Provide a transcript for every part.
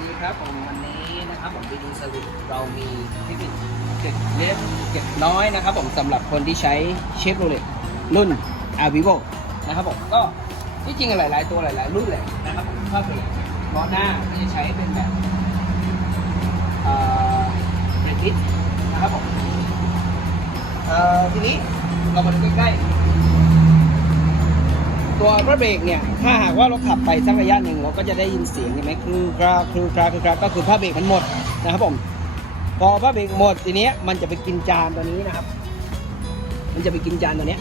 ดีครับผมวันนี้นะครับผมดีดีสวิตเรามีเทคนิคเก็บเล็กเก็บน้อยนะครับผมสำหรับคนที่ใช้เชฟโรเลตรุ่น a v i v o นะครับผมก็ที่จริงหลาย ๆ ตัวหลาย ๆ รุ่นเลยนะครับผมถ้าเป็นล้อหน้าก็จะใช้เป็นแบบเอ่อเบรกดิสนะครับผมเอ่อทีนี้เรามาดูใกล้ๆ ตัวพระเบรกเนี่ยถ้าหากว่าเราขับไปสักระยะหนึ่งเราก็จะได้ยินเสียงเห็นไหมครูคราครูคราครูคราก็คือพระเบรกมันหมดนะครับผมพอพระเบรกหมดทีนี้มันจะไปกินจานตัวนี้นะครับ มันจะไปกินจานตัวนี้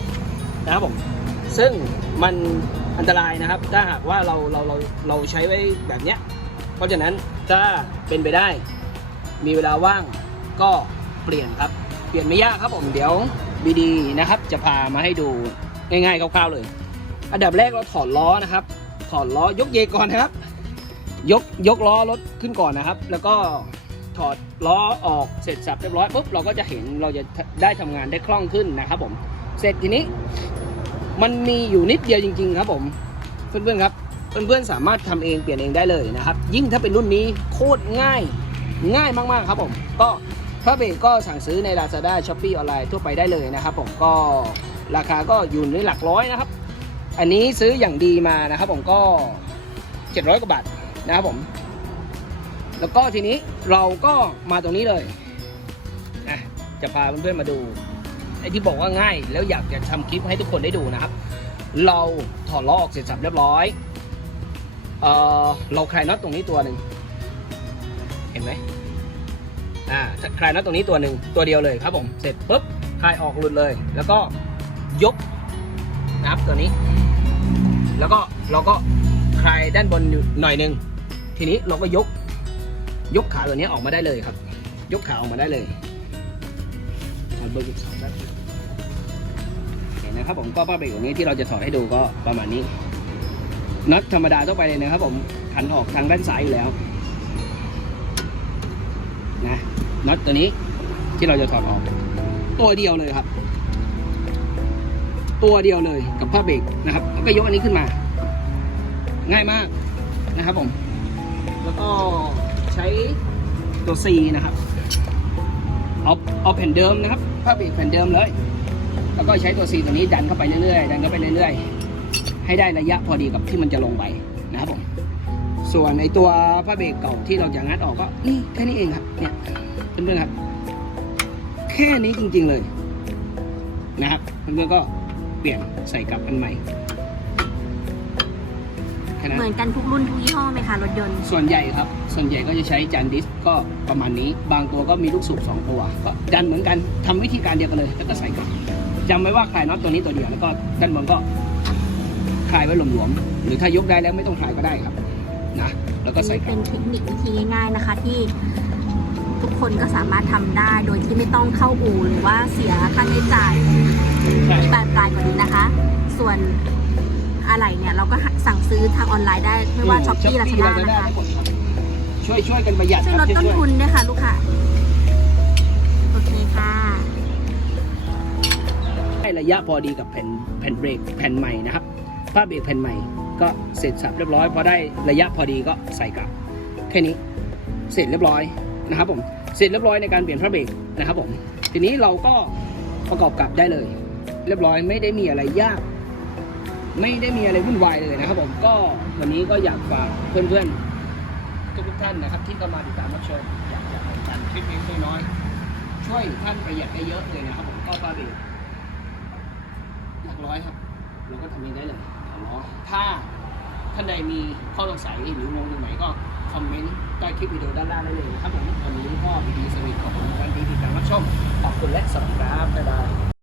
นะครับผมซึ่งมันอันตรายนะครับ ถ้าหากว่าเราเราเราเราใช้ไว้แบบเนี้ยเพราะฉะนั้นถ้าเป็นไปได้ มีเวลาว่างก็เปลี่ยนครับ เปลี่ยนไม่ยากครับผมเดี๋ยวบีดีนะครับ จะพามาให้ดูง่ายๆคร่าวๆเลย อันดับแรกเราถอดล้อนะครับ ถอดล้อยกเยก่อนนะครับ ยกยกล้อรถขึ้นก่อนนะครับ แล้วก็ถอดล้อออกเสร็จสับเรียบร้อยปุ๊บเราก็จะเห็นเราจะได้ทำงานได้คล่องขึ้นนะครับผมเสร็จทีนี้ มันมีอยู่นิดเดียวจริง ๆ ครับผมเพื่อนๆครับเพื่อนๆสามารถทำเองเปลี่ยนเองได้เลยนะครับ ยิ่งถ้าเป็นรุ่นนี้โคตรง่ายง่ายมากๆครับผมก็พระเบรกก็สั่งซื้อใน Lazada s h o p e e ออนไลน์ทั่วไปได้เลยนะครับผมก็ราคาก็อยู่ในหลักร้อยนะครับ อันนี้ซื้ออย่างดีมานะครับผมก็700กว่าบาทนะครับผม แล้วก็ทีนี้เราก็มาตรงนี้เลยะจะพาเพื่อนๆมาดูไอ้ที่บอกว่าง่าย แล้วอยากจะทำคลิปให้ทุกคนได้ดูนะครับ เราถอดล้อออกเสร็จสับเรียบร้อยเออเราคลายน็อตตรงนี้ตัวหนึ่งเห็นไหมอ่าคลายน็อตตรงนี้ตัวหนึ่งตัวเดียวเลยครับผมเสร็จปุ๊บคลายออกหลุดเลย แล้วก็ยก นะครับตัวนี้ แล้วก็เราก็คลายด้านบนอยู่หน่อยนึง ทีนี้เราก็ยก ยกขาตัวนี้ออกมาได้เลยครับ ยกขาออกมาได้เลยถอดเบอร์อีกสองด้านเห็นนะครับผมก็ป้าเบรกตรงนี้ที่เราจะถอดให้ดูก็ประมาณนี้น็อตธรรมดาต้องไปเลยนะครับผมขันออกทางด้านซ้ายอยู่แล้วนะน็อตตัวนี้ที่เราจะถอดออก ตัวเดียวเลยครับ ตัวเดียวเลยกับผ้าเบรกนะครับแล้วก็ยกอันนี้ขึ้นมา ง่ายมากนะครับผม แล้วก็ใช้ตัว C นะครับเอาเอาแผ่นเดิมนะครับผ้าเบรกแผ่นเดิมเลย แล้วก็ใช้ตัว C ตัวนี้ดันเข้าไปเรื่อยๆดันเข้าไปเรื่อยๆ ให้ได้ระยะพอดีกับที่มันจะลงไปนะครับผม ส่วนไอตัวผ้าเบรกเก่าที่เราจะงัดออกก็นี่แค่นี้เองครับเนี่ยเพื่อนๆครับแค่นี้จริงๆเลยนะครับเพื่อนๆก็ ลี่ยนใส่กลับอันใหม่แค่นั้นเหมือนกันทุกรุ่นทุกยี่ห้อไหมคะรถยนต์ ส่วนใหญ่ครับ ส่วนใหญ่ก็จะใช้จานดิสก็ประมาณนี้ บางตัวก็มีลูกสูบสองตัว ก็ดันเหมือนกันทำวิธีการเดียวกันเลย แล้วก็ใส่กลับจำไว้ว่าคลายน็อตตัวนี้ตัวเดียวแล้วก็ด้านบนก็คลายไว้หลวมๆหรือถ้ายกได้แล้วไม่ต้องคลายก็ได้ครับนะแล้วก็ใส่กลัเป็บนเทคนิควิธีง่ายๆนะคะ ที่ ทุกคนก็สามารถทำได้โดยที่ไม่ต้องเข้าอู่หรือว่าเสียค่าใช้จ่ายใช่ที่บานปลายกว่านี้นะคะ ส่วนอะไรเนี่ยเราก็สั่งซื้อทางออนไลน์ได้ไม่ว่าช้อปปี้ลาซาด้านะคะ ช่วยช่วยกันประหยัดช่วยคลรับดต้นช่วยทุนด้วยค่ะ ลูกค้าโอเคค่ะให้ระยะพอดีกับแผ่นแผ่นเบรกแผ่นใหม่นะครับผ้าเบรกแผ่นใหม่ก็เสร็จสับเรียบร้อยพอได้ระยะพอดีก็ใส่กลับ แค่นี้เสร็จเรียบร้อย นะครับผมเสร็จเรียบร้อยในการเปลี่ยนผ้าเบรกนะครับผมทีนี้เราก็ประกอบกลับได้เลย เรียบร้อยไม่ได้มีอะไรยาก ไม่ได้มีอะไรวุ่นวายเลยนะครับผมก็วันนี้ก็อยากฝากเพื่อนๆทุกๆท่านนะครับ ที่เข้ามาติดตามรับชมอยากจะแบ่งปันคลิปเล็กๆน้อยช่วยท่านประหยัดได้เยอะเลยนะครับผมก็ผ้าเบรกหลักร้อยครับเราก็ทำเองได้เลยถอนล้อถ้าท่านใดมีข้อสงสัยหรืองงตรงไหนก็ คอมเมนต์ใต้คลิปวิดีโอด้านล่างได้เลยนะครับผมวันนี้พ่อบีดีสวีทขอบคุณทุกท่านที่ติดตามรับชมขอบคุณและสวัสดีครับบ๊ายบาย